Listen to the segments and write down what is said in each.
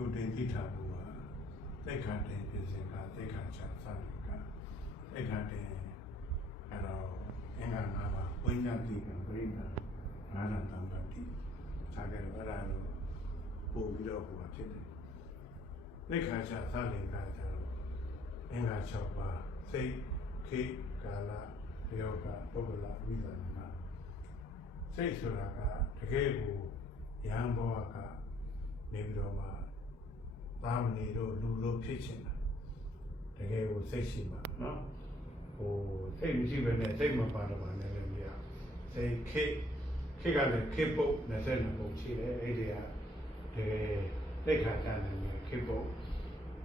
ကျိုးတင်သိထားဖို့ဟာသိက္ခာတင်ပြင်စင်ကသိက္ခာချစတယ်ကသိက္ခာတင်အဲ့တော့အင်္ဂါ၅ပါးဝိညာဉ်တိကပရိသတ်ငါးနာတံပတိထားကြတော့အဲ့ဒါလို့ပို့ပြီးတော့ဟိုဖြစ်တယ်သိက္ခာချစတယ်ကကြတော့အင်္ဂါ၆ပါးစိတ်ခေကာလယောဂပုဂ္ဂလဝိသနာစိတ်ဆိုတာကတကယ်ကိုယံဘောကနေပြီးတော့မှသာမဏေတို့လူတို့ဖြစ်ချင်တာတကယ်ကိုစိတ်ရှိမှာနော်ဟိုစိတ်မရှိဘဲနဲ့စိတ်မပါတော့မှလည်းမရစိတ်ခေကလည်းခေပုတ်20ပုံရှိတယ်အဲ့ဒီကတကယ်သိက္ခာကျတယ်ခေပုတ်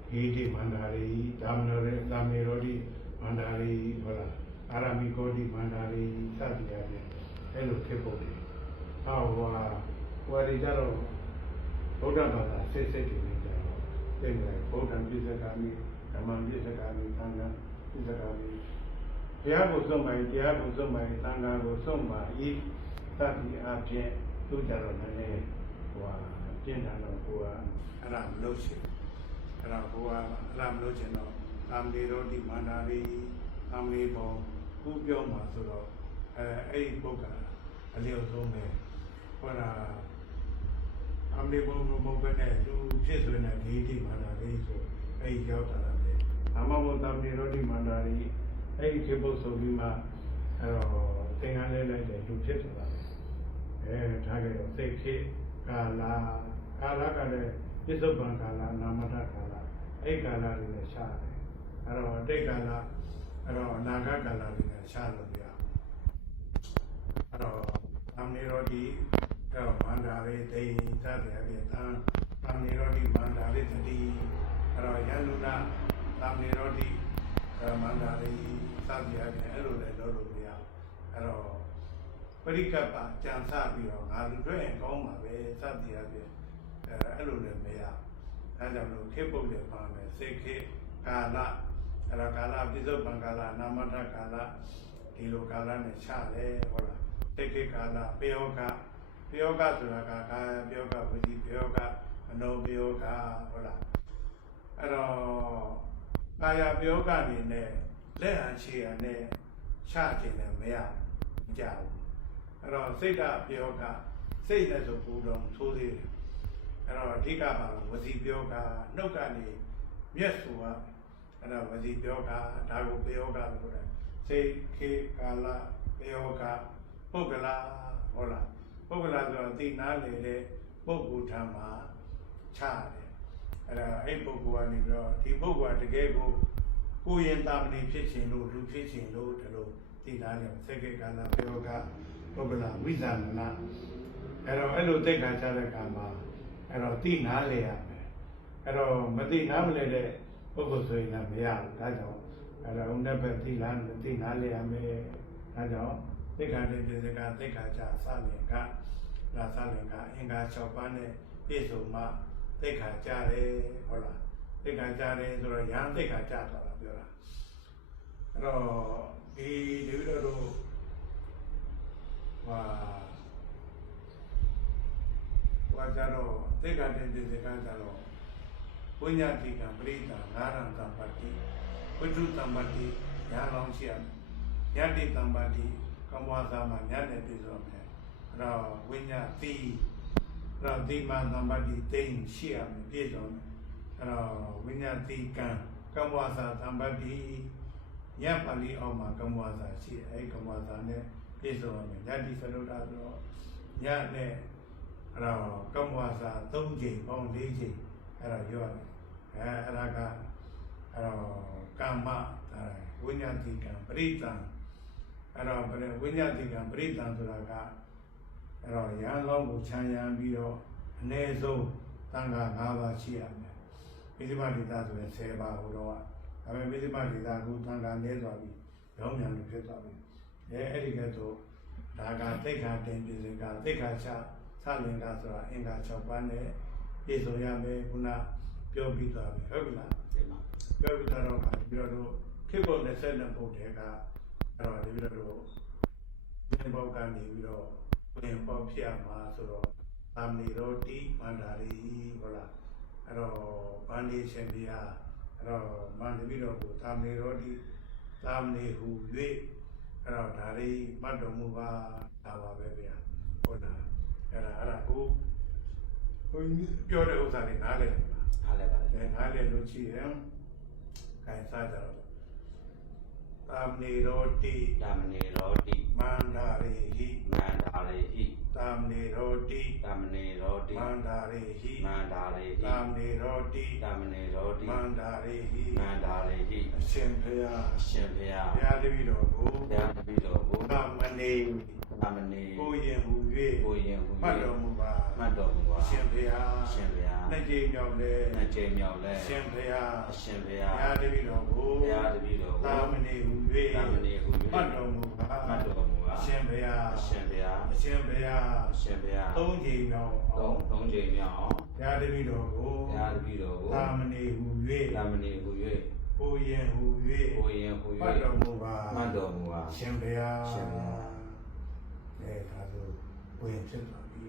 ဒီဒီမန္တာရီဒါမနောရေသာမေရောဒီမန္တာရီဟုတ်လားအာရမီကောဒီမန္တာရီစသည်အပြင်အဲ့လိုခေပုတ်တယ်ဟောဟိုဒီကြတော့ဗုဒ္ဓဘာသာစိတ်တွေနေကြတော့သိတယ်ဗုဒ္ဓံပြစ္ဆကာမိဓမ္မံပြစ္ဆကာမိသံဃာပြစ္ဆကာမိတရားကိုစွန့်မှတရားကိုစွန့်မှသံဃာကိုစွန့်မှဤသတိအပြင်သူကြတော့လည်းဟိုကျင့်တာတော့ကိုကအဲ့ဒါမလုပ်ချင်အဲ့ဒါကိုကအဲ့ဒါမလုပ်ချင်တော့သာမဏေရောဒီမန္တာရီသာမဏေဘောခုပြောမှာဆိုတော့အဲ့ဒီပုဂ္ဂိုလ်အလျော့ဆုံးပဲဟောတာအမေဘုံဘုံပဲနဲ့သူဖြစ်ဆိုနေတဲ့ဒီတိမန္တာရီဆိုအဲ့ဒီရောက်တာလေအမဘုံသာမဏေရောဒီမန္တာရီအဲ့ဒီခေပုတ်ဆိုပြီးမှအဲ့တော့သင်္ကန်းလဲလိုက်တယ်သူဖြစ်သွားတယ်ထားကြတော့စိတ်ခေကာလကလည်းပြစ္ဆုတ်ပံကာလနာမတကာလအဲ့ကာလတွေလည်းရှားတယ်အဲ့တော့တိတ်ကာလအဲ့တော့အနာဂတ်ကာလတွေလည်းရှားလို့ပြအဲ့တော့သာမဏေရောဒီအဲ့တော့မန္တာရီဒိဋ္ဌိသတ်တယ်ပြသာမဏေရောဒီမန္တာရီတတိအဲ့တော့ယန္တုနာသာမဏေရောဒီမန္တာရီသတ်တယ်အဲ့လိုလည်းလုပ်လို့မရအဲ့တော့ပရိကပ္ပကြံစပြီးတော့ငါလူတွေ့ရင်ကောင်းပါပဲသတ်တယ်ပြအဲ့လိုလည်းမရအဲကြောင့်လို့ခေပုတ်လည်းပါမယ်စေခေကာလအဲ့တော့ကာလပြစ္ဆုတ်ပံကာလနာမထကာလဒီလိုကာလနဲ့ခြားတယ်ဟုတ်လားစေခေကာလပယောဂဆိုတာကကာယပယောဂဝစီပယောဂအနောပယောဂဟုတ်လားအဲ့တော့ကာယပယောဂအနေနဲ့လက်ဟန်ခြေဟန်နဲ့ခြားခြင်းလည်းမရကြဘူးအဲ့တော့စိတ်ဓာတ်ပယောဂစိတ်နဲ့ဆိုပူတော့သိုးသေးတယ်အဲ့တော့အဓိကပါဝစီပယောဂနှုတ်ကနေမျက်စုကအဲ့တော့ဝစီပယောဂဒါကိုပယောဂလို့ခေါ်တယ်စိတ်ခေကာလပယောဂပုဂ္ဂလာဟုတ်လားပုဂ္ဂလာဆိုတော့သိနာလေတဲ့ပုဂ္ဂိုလ်ထံမှာခြားတယ်အဲ့ဒါအဲ့ပုဂ္ဂိုလ်ကနေပြီးတော့ဒီပုဂ္ဂိုလ်ကတကယ်ကိုရင်တာမဏိဖြစ်ခြင်းလို့လူဖြစ်ခြင်းလို့ဒီလိုသိနာတယ်စေခေကာလပယောဂပုဂ္ဂလာဝိဇာဏနာအဲ့တော့အဲ့လိုသိက္ခာချတဲ့အခါမှာအဲ့တော့သိနာလေရမယ်အဲ့တော့မသိနာမလဲတဲ့ပုဂ္ဂိုလ်ဆိုရင်လည်းမရဘူးဒါကြောင့်အဲ့တော့ဦးနဲ့ပဲသိနာလေရမယ်ဒါကြောင့်သိက္ခာတိပိစကသိက္ခာချစလင်ကလာစလင်ကအင်္ဂါ6ပါးနဲ့ပြည့်စုံမှသိက္ခာကြတယ်ဟုတ်လားသိက္ခာကြတယ်ဆိုတော့ယံသိက္ခာကြသွားတာပြောတာအဲ့တော့ဒီလူတို့ဟွာကြတော့သိက္ခာတိပိစကကြတော့ဝိညာတိကံပရိသငါရံတံပတိဝိတုတံပတိညာလောင်းရှိရယတိတံပတိကမ္မဝါစာမှာညနဲ့ပြည့်စုံတယ်အဲ့တော့ဝိညာတိအဲ့တော့ဒီမှာတံပတိသိမ့်ရှိရမယ်ပြည့်စုံတယ်အဲ့တော့ဝိညာတိကံကမ္မဝါစာတံပတိညပါဠိအောက်မှာကမ္မဝါစာရှိတယ်အဲ့ကမ္မဝါစာနဲ့ပြည့်စုံရမယ်ညတိသလုတ္တဆိုတော့ညနဲ့အဲ့တော့ကမ္မဝါစာ3ချိန်ပေါင်း4ချိန်အဲ့တော့ပြောရတယ်အဲ့ဒါကအဲ့တော့ကာမဝိညာတိကံပရိသံအဲ့တော့ဝိညာတိကံပရိသံဆိုတာကအဲ့တော့ယံလောင်းကိုခြံရံပြီးတော့အ ਨੇ ဆုံးသံဃာ5ပါးရှိရမယ်ပိဋိမဒေသဆိုရင်10ပါးဟိုတော့ဒါပေမဲ့ပိဋိမဒေသကသံဃာနည်းသွားပြီရောင်းမြန်လို့ဖြစ်သွားပြီအဲ့ဒီကဲဆိုဒါကသိက္ခာတင်ပြစေကသိက္ခာချသလင်္ကာဆိုတာအင်္ဂါ6ပါးနဲ့ပြည့်စုံရမယ်ခုနပြောပြီးသွားပြီဟုတ်ပြီလားပြောပြီးတော့ပြီးတော့ခေတ်ပေါ်20ပုဒ်တဲ့ကအဲ့တော့ဒီလိုဝင်ပေါက်ကနေပြီးတော့ဝင်ပေါက်ဖြစ်မှာဆိုတော့သာမဏေရောတိမန္တာရီဟုတ်လား အဲ့တော့ဗန္ဒီရှင်ပြာအဲ့တော့မန္တပိတော်ကိုသာမေရောတိသာမဏေဟု၍အဲ့တော့ဒါလေးမှတ်တော်မူပါဒါပါပဲဗျာဟုတ်လားအဲ့ဒါကိုပြောတဲ့ဥစ္စာတွေနားလည်တယ်ပါနားလည်ပါတယ်နားလည်လို့ရှိရင်ခိုင်စားကြတော့သာမဏေရောတိမန္ဒာရေဟိသာမဏေရောတိမန္ဒာရေဟိသာမဏေရောတိမန္ဒာရေဟိအရှင်ဘုရားဘုရားတပည့်တော်ကိုသာမဏေကိုရင်ဟူ၍မှတ်တော်မူပါအရှင်ဘုရားနှစ်ကြိမ်မြောက်လဲအရှင်ဘုရားဘုရားတပည့်တော်ကိုသာမဏေဟူ၍မှတ်တော်မူပါအရှင်ဘုရားသုံးကြိမ်မြောက်ဘုရားတပည့်တော်ကိုသာမဏေဟူ၍ကိုရင်ဟူ၍မှတ်တော်မူပါအရှင်ဘုရားဒါဆိုကိုရင်ဖြစ်သွားပြီ